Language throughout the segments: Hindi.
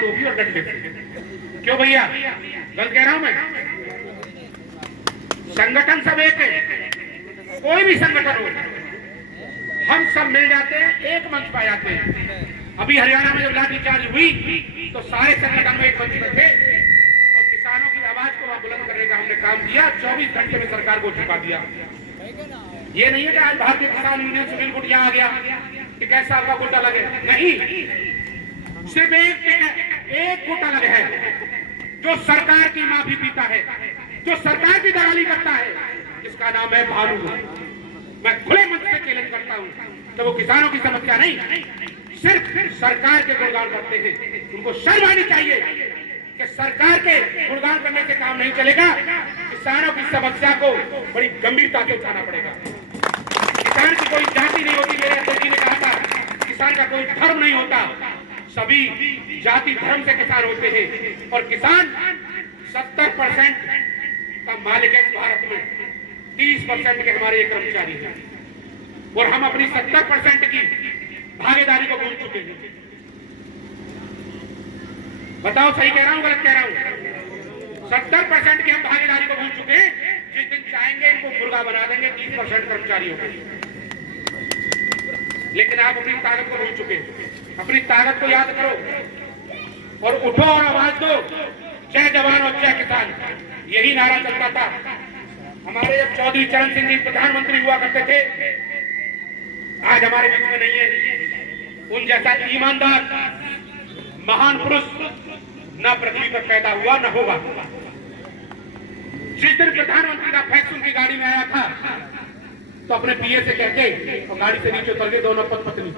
टोपी और डंडे पे। क्यों भैया, गलत कह रहा हूं मैं? संगठन सब एक है, कोई भी संगठन हो, हम सब मिल जाते हैं, एक मंच पर जाते हैं। अभी हरियाणा में जब लाठीचार्ज हुई तो सारे संगठन में एक मंच में थे और किसानों की आवाज को वहां बुलंद करने का हमने काम किया। 24 घंटे में सरकार को झुका दिया। ये नहीं है कि आज भारतीय किसान यूनियन सुनील गुटिया आ गया कि कैसा आपका गुटा लगे, नहीं, सिर्फ एक गुटा लगे है जो सरकार की माफी पीता है, जो सरकार की दलाली करता है, जिसका नाम है भालू। मैं खुले मंच से चैलेंज करता हूं तो वो किसानों की समस्या नहीं, सिर्फ सरकार के गुणगान करते हैं। उनको शर्म आनी चाहिए कि सरकार के गुणगान करने से काम नहीं चलेगा। किसानों की समस्या को बड़ी गंभीरता से उठाना पड़ेगा। किसान की कोई जाति नहीं होती, मेरे अध्यक्ष जी ने कहा था, किसान का कोई धर्म नहीं होता, सभी जाति धर्म से किसान होते हैं। और किसान 70% का मालिक है भारत में, 30% के हमारे कर्मचारी हैं और हम अपनी 70% की भागीदारी को भूल चुके हैं। बताओ सही कह रहा हूं, गलत कह रहा हूं? 70% की हम भागीदारी को भूल चुके हैं। जिस दिन चाहेंगे इनको मुर्गा बना देंगे 30% कर्मचारियों को। लेकिन आप अपनी ताकत को भूल चुके हैं। अपनी ताकत को याद करो और उठो और आवाज दो, जय जवान और जय किसान। यही नारा चलता था। हमारे जब चौधरी चरण सिंह जी प्रधानमंत्री हुआ करते थे, आज हमारे बीच में नहीं है। उन जैसा ईमानदार महान पुरुष ना पृथ्वी पर पैदा हुआ न होगा। जिस दिन प्रधानमंत्री का फैक्स उनकी गाड़ी में आया था तो अपने पीए से कहते और गाड़ी से नीचे उतर गए दोनों पत्नी,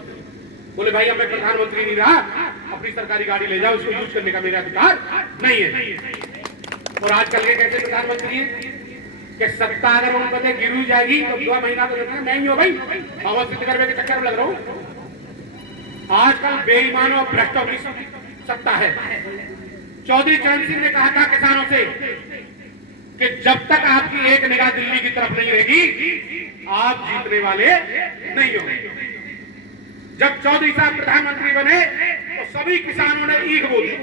बोले भाई मैं प्रधानमंत्री नहीं रहा, अपनी सरकारी गाड़ी ले जाओ, इसको यूज करने का मेरा अधिकार नहीं है। और आजकल के कैसे प्रधानमंत्री कि सत्ता अगर उन पते गिर जाएगी तो 2 महीना तो देखना मैं ही हूं भाई, पावर सिद्ध करने के चक्कर में लग रहा हूं। आजकल बेईमानों और भ्रष्टों की सत्ता है। चौधरी चरण सिंह ने कहा था किसानों से कि जब तक आपकी एक निगाह दिल्ली की तरफ नहीं रहेगी आप जीतने वाले नहीं होंगे। जब चौधरी साहब प्रधानमंत्री बने तो सभी किसानों ने ईख बोली।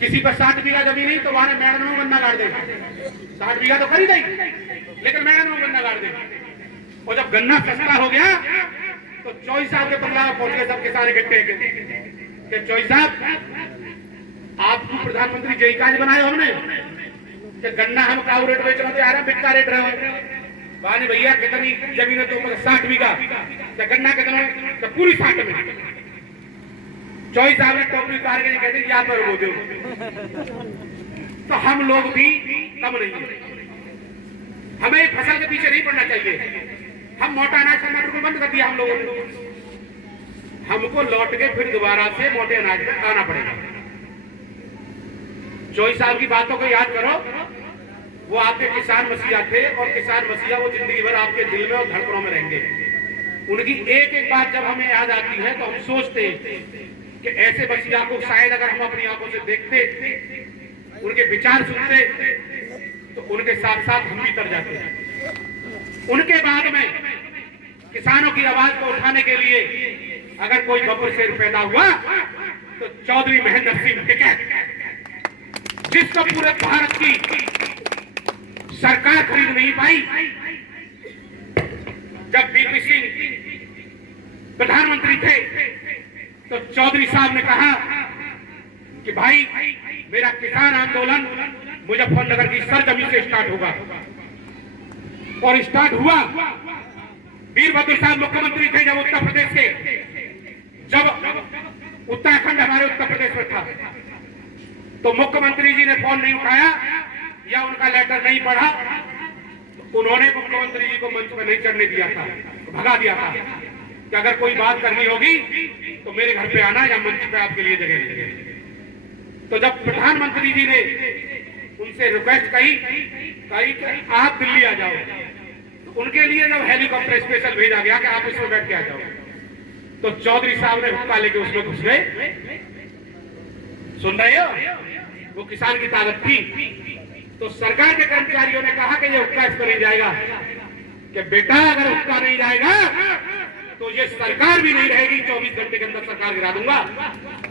किसी पर 60 बीघा जमीन नहीं तो वहां मैदान में गन्ना गाड़ देगा, 60 बीघा तो खरीद ही, लेकिन मैदान में गन्ना गाड़ देगा। और जब गन्ना सस्ता हो गया तो चौधरी साहब के बंगला में पहुंच गए सब किसान इकट्ठे कि चौधरी साहब आपको प्रधानमंत्री जय काज बनाए हमने कि गन्ना हम काऊ रेट बेच रहे थे, आ रहा बिक्का रेट रहे वाले भैया कितनी जमीन है तो 60 बीघा तो गन्ना कितना तो पूरी 60 में। चौधरी साहब ने टोपी उतार के कहते याद पर बोलते हो। तो हम लोग भी कम नहीं है, हमें एक फसल के पीछे नहीं पड़ना चाहिए। हम मोटा अनाज खाना बिल्कुल बंद कर दिया हम लोगों ने। हमको लौट के फिर दोबारा से मोटे अनाज में आना पड़ेगा। चौधरी साहब की बातों को याद करो, वो आपके किसान मसीहा थे और किसान मसीहा वो जिंदगी भर आपके दिल में और धड़कनों में रहेंगे। उनकी एक एक बात जब हमें याद आती है तो हम सोचते हैं कि ऐसे मसीहा को शायद अगर हम अपनी आंखों से देखते, उनके विचार सुनते तो उनके साथ साथ हम भी तर जाते हैं। उनके बाद में किसानों की आवाज को उठाने के लिए अगर कोई बब्बर शेर पैदा हुआ तो चौधरी महेंद्र सिंह टिकैत, जिसको पूरे भारत की सरकार खरीद नहीं पाई। जब वीपी सिंह प्रधानमंत्री थे तो चौधरी साहब ने कहा कि भाई मेरा किसान आंदोलन मुजफ्फरनगर की सरजमीन से स्टार्ट होगा और स्टार्ट हुआ। वीरभद्र साहब मुख्यमंत्री थे जब उत्तर प्रदेश के, जब उत्तराखंड हमारे उत्तर प्रदेश में था तो मुख्यमंत्री जी ने फोन नहीं उठाया या उनका लेटर नहीं पढ़ा तो उन्होंने मुख्यमंत्री जी को मंच पर नहीं चढ़ने दिया था, भगा दिया था कि अगर कोई बात करनी होगी तो मेरे घर पे आना या मंच पे आपके लिए जगह नहीं। तो जब प्रधानमंत्री जी ने उनसे रिक्वेस्ट कही कि आप दिल्ली आ जाओ तो उनके लिए जब हेलीकॉप्टर स्पेशल भेजा गया कि आप इसमें बैठ के आ जाओ तो चौधरी साहब ने हुक्का लेके उसमें घुस गए। सुन रहे हो, वो किसान की ताकत थी। तो सरकार के कर्मचारियों ने कहा कि ये हुक्का इस पर नहीं जाएगा कि बेटा अगर हुक्का नहीं जाएगा तो ये सरकार भी नहीं रहेगी। 24 घंटे के अंदर सरकार गिरा दूंगा।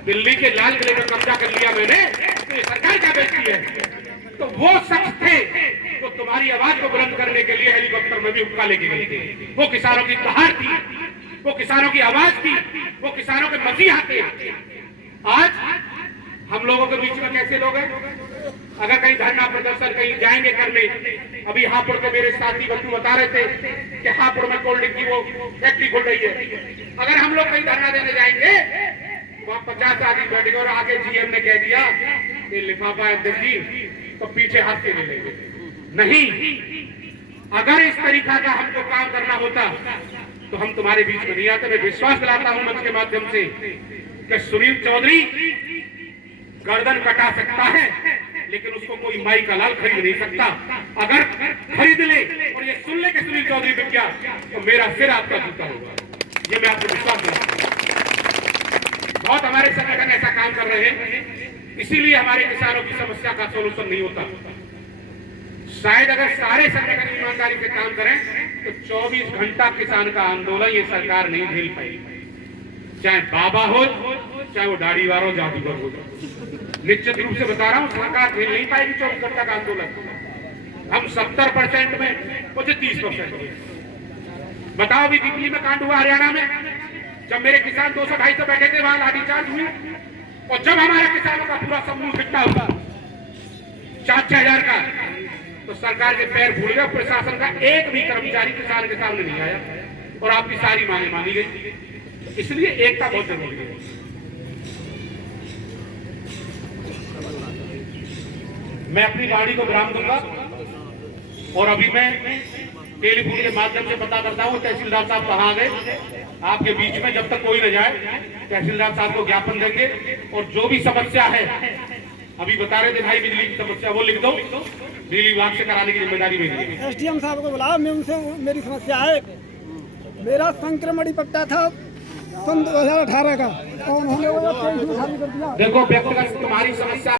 दिल्ली के लाल किले पर कब्जा कर लिया मैंने, तो ये सरकार क्या बेचती है? तो वो शख्स थे जो तुम्हारी आवाज को बुलंद करने के लिए हेलीकॉप्टर में भी हुक्का लेके गए थे। वो किसानों की दहाड़ थी, वो किसानों की आवाज थी, वो किसानों के मसीहा थे। आज हम लोगों के बीच में कैसे लोग हैं? अगर कहीं धरना प्रदर्शन कहीं जाएंगे करने, अभी हापुड़ के मेरे साथी बच्चू बता रहे थे कि हापुड़ में कोल्ड ड्रिंक की वो फैक्ट्री खुल रही है। अगर हम लोग कहीं धरना देने जाएंगे, वहां 50 आदमी बैठेंगे और आगे जीएम ने कह दिया ये लिफाफा अध्यक्ष जी, तो पीछे हाथ से ले लेंगे। नहीं, अगर इस तरीका का हमको काम करना होता तो हम तुम्हारे बीच में नहीं आते। मैं विश्वास दिलाता हूं मंच के माध्यम से कि सुनील चौधरी गर्दन कटा सकता है, लेकिन उसको कोई माई का लाल खरीद नहीं सकता। अगर खरीद ले और ये सुन ले कि सुनील चौधरी बिक गया, तो मेरा सिर आपका जूता होगा। ये मैं आपको विश्वास दिलाता हूं। बहुत हमारे संगठन ऐसा काम कर रहे हैं, इसीलिए हमारे किसानों की समस्या का सोल्यूशन नहीं होता। शायद अगर सारे संगठन ईमानदारी से काम करें तो 24 घंटा किसान का आंदोलन ये सरकार नहीं झेल पाएगी। चाहे बाबा हो, चाहे वो दाढ़ीवार हो, जादूगर हो, निश्चित रूप से बता रहा हूं, सरकार झेल नहीं पाएगी 24 घंटा का आंदोलन। हम 70% में, मुझे 30%। बताओ अभी दिल्ली में कांड हुआ, हरियाणा में, जब मेरे किसान 200-250 बैठे थे, वहां लाठीचार्ज हुई। और जब हमारे किसानों का पूरा समूह इकट्ठा हुआ 4-6 हजार का, तो सरकार के पैर फूल गए। प्रशासन का एक भी कर्मचारी किसान के सामने नहीं आया और आपकी सारी मांगे मानी गई। इसलिए एकता बहुत जरूरी है। मैं अपनी गाड़ी को विराम दूंगा और अभी मैं टेलीफोन के माध्यम से पता करता हूँ तहसीलदार साहब कहाँ गए। आपके बीच में जब तक कोई न जाए, तहसीलदार साहब को ज्ञापन देंगे और जो भी समस्या है, अभी बता रहे थे भाई बिजली की समस्या, वो लिख दो, बिजली विभाग से कराने की जिम्मेदारी मेरी है। एसडीएम साहब को बुलाओ, मैं उनसे मेरी समस्या है। मेरा संक्रमण पट्टा था सन 2018 का और उन्होंने वो 23 में खाली कर दिया। देखो व्यक्तिगत तुम्हारी समस्या